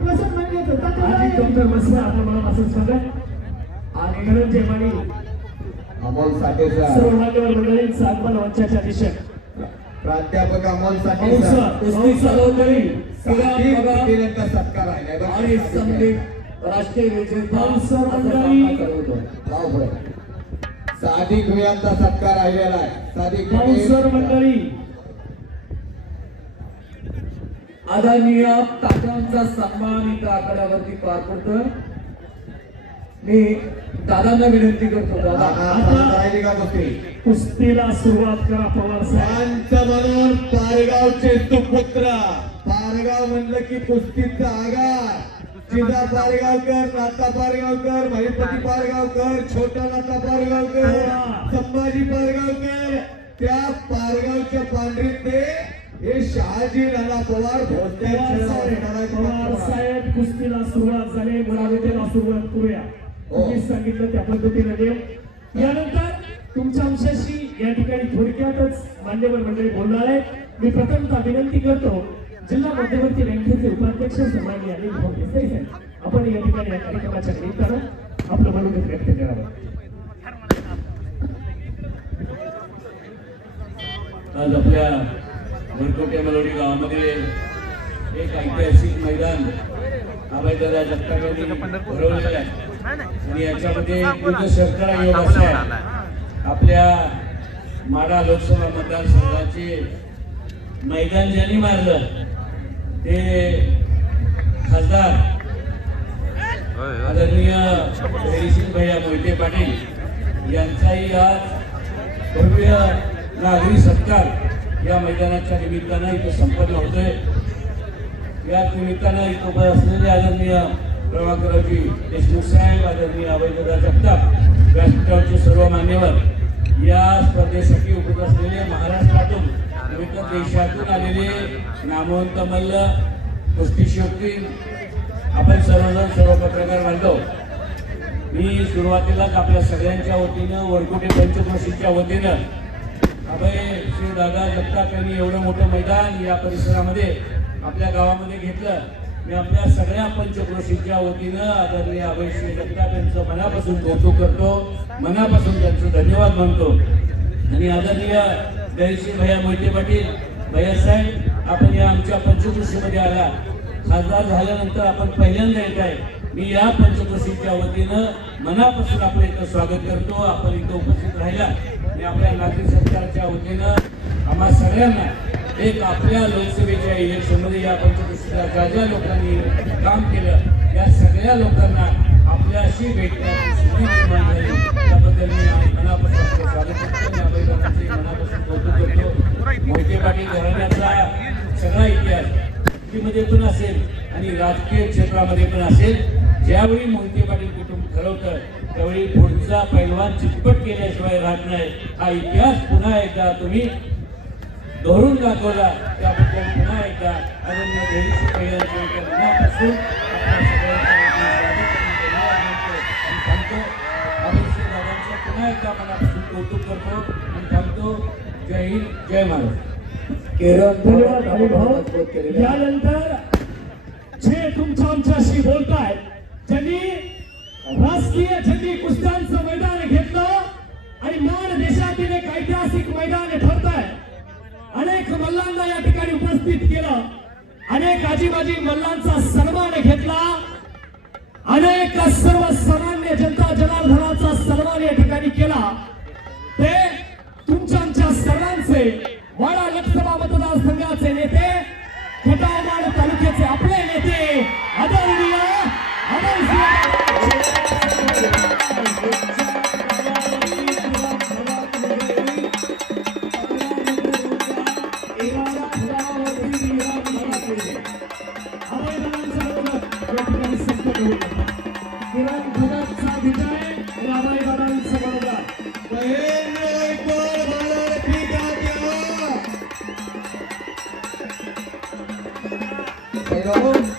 आधी डॉक्टर मस्या आपण मनापासून स्वागत आणि धनंजय माने अमोल साठेचा सर्व मान्यवर मंडळींचा आगमन मंचाच्या दिशेने प्राध्यापक अमोल साठेचा कुस्ती सलोदरी तिरंगा सत्कार आहे आणि संदीप राष्ट्रीय विजेता सर्व मंडळी करतो सादिक भुयांचा सत्कार राहिलेला आहे सादिक सर्व मंडळी आदरणीय तात्यांचा सन्मान इथं आखाड्यावरती पार पडतोय। मी दादांना विनंती करतो दादा कुस्तीला सुरुवात करा पवार साहेब म्हणून पारगावचे सुपुत्र पारगाव म्हणलं की कुस्तीचा आगार जिजा पारगावकर नाता पारगावकर महिपती पारगावकर छोटा नाता पारगावकर संभाजी पारगावकर त्या पारगावच्या पांढरीत ते हे शहाजी राणा पवार पवार साहेब कुस्तीला सुरुवात झाली मुलाखतीला सुरुवात करूया तुम्ही सांगितलं त्या पद्धतीने देव यानंतर तुमच्या अंशाशी या ठिकाणी थोडक्यातच मान्यवर मंडळी बोलणार आहे। मी प्रथमतः विनंती करतो जिल्हा मध्यवर्ती बँकेचे उपाध्यक्ष सन्माननीय अनिल भाऊ देसाई साहेब आपण या ठिकाणी या कार्यक्रमाच्या निमित्तानं आपलं मनोगत व्यक्त करावं। आज आपल्या वरकोटे मलोडी गावामध्ये एक ऐतिहासिक मैदान अभयदादा जगताप यांनी भरवलेलं आहे आणि याच्यामध्ये युद्ध सरकार योगासन आहे। आपल्या माढा लोकसभा मतदारसंघाचे मैदान ज्यांनी मारलं ते खासदार आदरणीय हरिसिंग भैया मोहिते पाटील यांचाही आज भव्य नागरी सत्कार या मैदानाच्या निमित्तानं इथं संपन्न होतोय। याच निमित्तानं इथं उभे असलेले आदरणीय प्रभाकरजी देशमुख साहेब आदरणीय अभयदादा जगताप व्यासपीठावरचे सर्व मान्यवर या स्पर्धेसाठी उपस्थित असलेले महाराष्ट्रातून विविध देशातून आलेले नामवंत मल्ल कुस्ती शौकीन आपण सर्वजण सर्व पत्रकार बांधव मी सुरुवातीलाच आपल्या सगळ्यांच्या वतीनं वरकुटे पंचक्रोशीच्या वतीनं अभय श्री दादा जगताप यांनी एवढं मोठं मैदान या परिसरामध्ये आपल्या गावामध्ये घेतलं। मी आपल्या सगळ्या पंचक्रोशीच्या वतीनं आदरणीय अभय श्री जगताप यांचं मनापासून कौतुक करतो मनापासून त्यांचं धन्यवाद मानतो आणि आदरणीय हरिसिंग भैया मोहिते पाटील भैया साहेब आपण या आमच्या पंचक्रोशीमध्ये आला खासदार झाल्यानंतर आपण पहिल्यांदा येत आहे। मी या पंचक्रोशीच्या वतीनं मनापासून आपलं इथं स्वागत करतो। आपण इथं उपस्थित राहिला मी आपल्या नागरिक सरकारच्या वतीनं आम्हा सगळ्यांना एक आपल्या लोकसभेच्या इलेक्शनमध्ये या पंचक्रोशीला ज्या ज्या लोकांनी काम केलं या सगळ्या लोकांना आपल्याशी भेटण्याची संधी निर्माण झाली त्याबद्दल मी मनापासून आपलं स्वागत करतो मनापासून कौतुक करतो। मोहिते पाटील घराण्याचा सगळा इतिहास मध्ये पण असेल आणि राजकीय क्षेत्रामध्ये पण असेल ज्यावेळी मोहिते पाटील कुटुंब ठरवतं त्यावेळी पुढचा पैलवान चितपट केल्याशिवाय राहत नाही। हा इतिहास पुन्हा एकदा तुम्ही दोहरून दाखवला त्याबद्दल पुन्हा एकदा आदरणीय हरिसिंग भैयांच्या मनापासून आपल्या सगळ्यांच्या सांगतो अभयसिंग दादांचं पुन्हा एकदा मनापासून कौतुक करतो आणि सांगतो जय हिंद जय महाराष्ट्र। धन्यवाद अनुभव। यानंतर जे तुमच्या आमच्याशी बोलताय ज्यांनी राष्ट्रीय झंडी कुस्त्यांचं मैदान घेतलं आणि मान देशातील एक ऐतिहासिक मैदान ठरत आहे। अनेक मल्लांना या ठिकाणी उपस्थित केलं अनेक आजीबाजी मल्लांचा सन्मान घेतला अनेक सर्वसामान्य जनता जनार्दनाचा सन्मान या ठिकाणी केला ते तुमच्या आमच्या सर्वांचे वाडा लोकसभा मतदारसंघाचे नेते खटावमाळ तालुक्याचे आपले नेते आदरणीय Hello.